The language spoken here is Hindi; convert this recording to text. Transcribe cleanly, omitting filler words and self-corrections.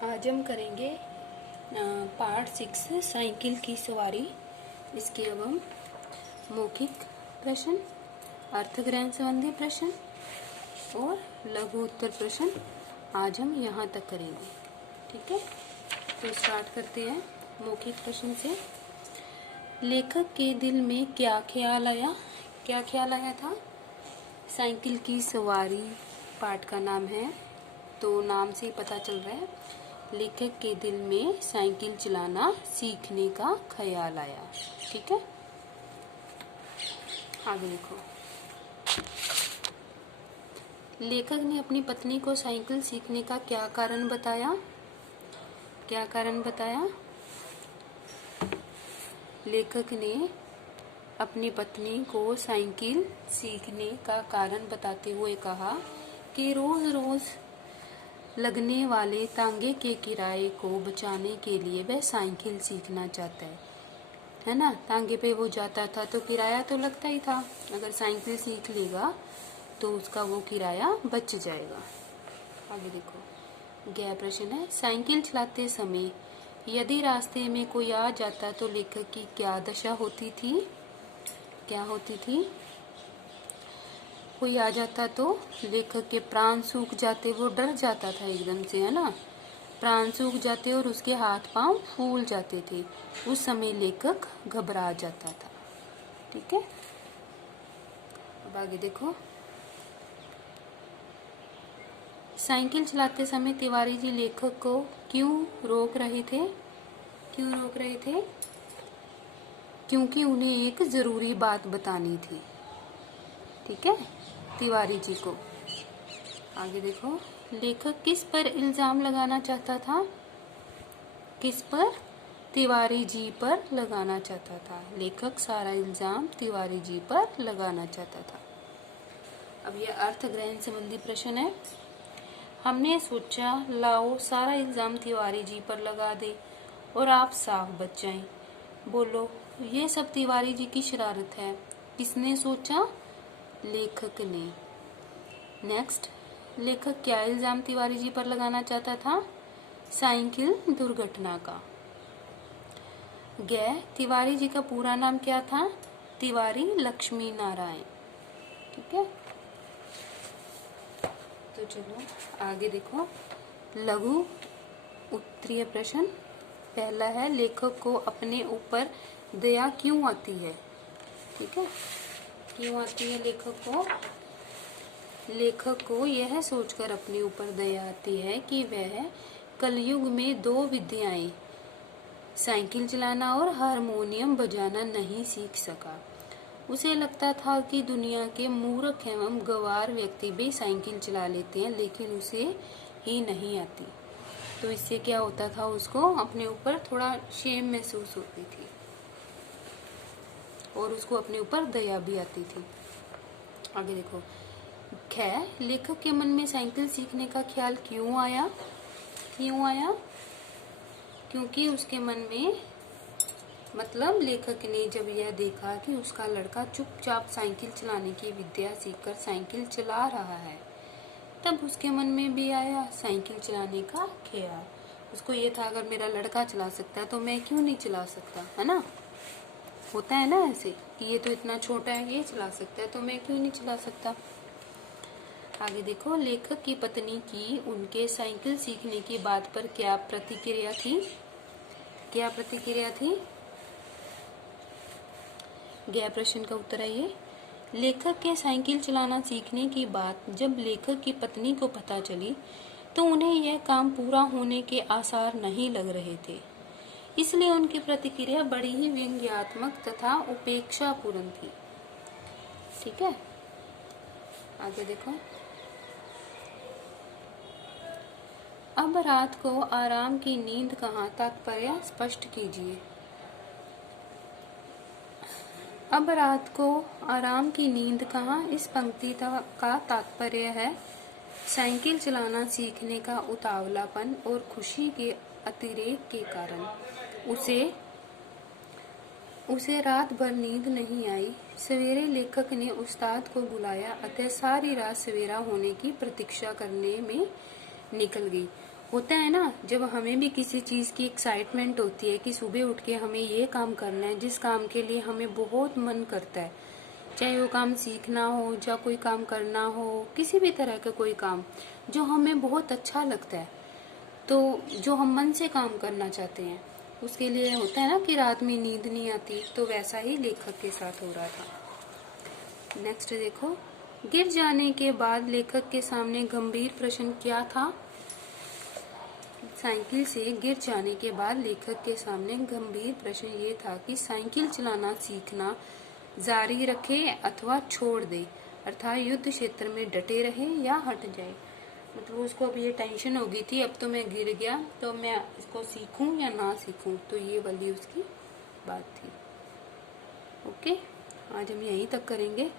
आज हम करेंगे पार्ट 6 साइकिल की सवारी। इसके अब हम मौखिक प्रश्न, अर्थग्रहण संबंधी प्रश्न और लघु उत्तर प्रश्न आज हम यहाँ तक करेंगे। ठीक है, तो स्टार्ट करते हैं मौखिक प्रश्न से। लेखक के दिल में क्या ख्याल आया? क्या ख्याल आया था? साइकिल की सवारी पाठ का नाम है, तो नाम से ही पता चल रहा है लेखक के दिल में साइकिल चलाना सीखने का ख्याल आया। ठीक है, आगे देखो। लेखक ने अपनी पत्नी को साइकिल सीखने का क्या कारण बताया? क्या कारण बताया? लेखक ने अपनी पत्नी को साइकिल सीखने का कारण बताते हुए कहा कि रोज रोज लगने वाले तांगे के किराए को बचाने के लिए वह साइकिल सीखना चाहता है ना। तांगे पे वो जाता था तो किराया तो लगता ही था, अगर साइकिल सीख लेगा तो उसका वो किराया बच जाएगा। आगे देखो, गया प्रश्न है, साइकिल चलाते समय यदि रास्ते में कोई आ जाता तो लेखक की क्या दशा होती थी? क्या होती थी? कोई आ जाता तो लेखक के प्राण सूख जाते, वो डर जाता था एकदम से, है ना। प्राण सूख जाते और उसके हाथ पांव फूल जाते थे, उस समय लेखक घबरा जाता था। ठीक है, अब आगे देखो। साइकिल चलाते समय तिवारी जी लेखक को क्यों रोक रहे थे? क्यों रोक रहे थे? क्योंकि उन्हें एक जरूरी बात बतानी थी। ठीक है, तिवारी जी को। आगे देखो, लेखक किस पर इल्जाम लगाना चाहता था? किस पर? तिवारी जी पर लगाना चाहता था। लेखक सारा इल्जाम तिवारी जी पर लगाना चाहता था। अब यह अर्थग्रहण संबंधी प्रश्न है। हमने सोचा लाओ सारा इल्जाम तिवारी जी पर लगा दे और आप साफ बच जाएं। बोलो, ये सब तिवारी जी की शरारत है। किसने सोचा? लेखक ने। नेक्स्ट, लेखक क्या इल्जाम तिवारी जी पर लगाना चाहता था? साइकिल दुर्घटना का। गै, तिवारी जी का पूरा नाम क्या था? तिवारी लक्ष्मी नारायण। ठीक है, तो चलो आगे देखो। लघु उत्तरीय प्रश्न पहला है, लेखक को अपने ऊपर दया क्यों आती है? ठीक है, क्यों आती है लेखक को? लेखक को यह सोचकर अपने ऊपर दया आती है कि वह कलयुग में दो विद्याएं, साइकिल चलाना और हारमोनियम बजाना नहीं सीख सका। उसे लगता था कि दुनिया के मूर्ख एवं गंवार व्यक्ति भी साइकिल चला लेते हैं, लेकिन उसे ही नहीं आती। तो इससे क्या होता था, उसको अपने ऊपर थोड़ा शेम महसूस होती थी और उसको अपने ऊपर दया भी आती थी। आगे देखो। खैर, लेखक के मन में साइकिल सीखने का ख्याल क्यों आया? क्यों आया? क्योंकि उसके मन में, मतलब लेखक ने जब यह देखा कि उसका लड़का चुपचाप साइकिल चलाने की विद्या सीखकर साइकिल चला रहा है, तब उसके मन में भी आया साइकिल चलाने का ख्याल। उसको ये था, अगर मेरा लड़का चला सकता है तो मैं क्यों नहीं चला सकता, है ना। होता है ना ऐसे कि ये तो इतना छोटा है, ये चला सकता है तो मैं क्यों नहीं चला सकता। आगे देखो, लेखक की पत्नी की उनके साइकिल सीखने की बात पर क्या प्रतिक्रिया थी? क्या प्रतिक्रिया थी? गया प्रश्न का उत्तर है ये। लेखक के साइकिल चलाना सीखने की बात जब लेखक की पत्नी को पता चली तो उन्हें यह काम पूरा होने के आसार नहीं लग रहे थे, इसलिए उनकी प्रतिक्रिया बड़ी ही व्यंग्यात्मक तथा उपेक्षापूर्ण थी। ठीक है, आगे देखो। अब रात को आराम की नींद कहाँ? तात्पर्य स्पष्ट कीजिए। अब रात को आराम की नींद कहाँ? इस पंक्ति का तात्पर्य है साइकिल चलाना सीखने का उतावलापन और खुशी के अतिरेक के कारण उसे रात भर नींद नहीं आई। सवेरे लेखक ने उस्ताद को बुलाया, अतः सारी रात सवेरा होने की प्रतीक्षा करने में निकल गई होता है ना, जब हमें भी किसी चीज की एक्साइटमेंट होती है कि सुबह उठ के हमें ये काम करना है, जिस काम के लिए हमें बहुत मन करता है, चाहे वो काम सीखना हो या कोई काम करना हो, किसी भी तरह का कोई काम जो हमें बहुत अच्छा लगता है, तो जो हम मन से काम करना चाहते हैं, उसके लिए होता है ना कि रात में नींद नहीं आती, तो वैसा ही लेखक के साथ हो रहा था। नेक्स्ट देखो, गिर जाने के बाद लेखक के सामने गंभीर प्रश्न क्या था? साइकिल से गिर जाने के बाद लेखक के सामने गंभीर प्रश्न ये था कि साइकिल चलाना सीखना जारी रखे अथवा छोड़ दे, अर्थात युद्ध क्षेत्र में डटे रहे या हट जाए। मतलब उसको अब ये टेंशन हो गई थी, अब तो मैं गिर गया तो मैं इसको सीखूं या ना सीखूं, तो ये वाली उसकी बात थी। ओके, आज हम यहीं तक करेंगे।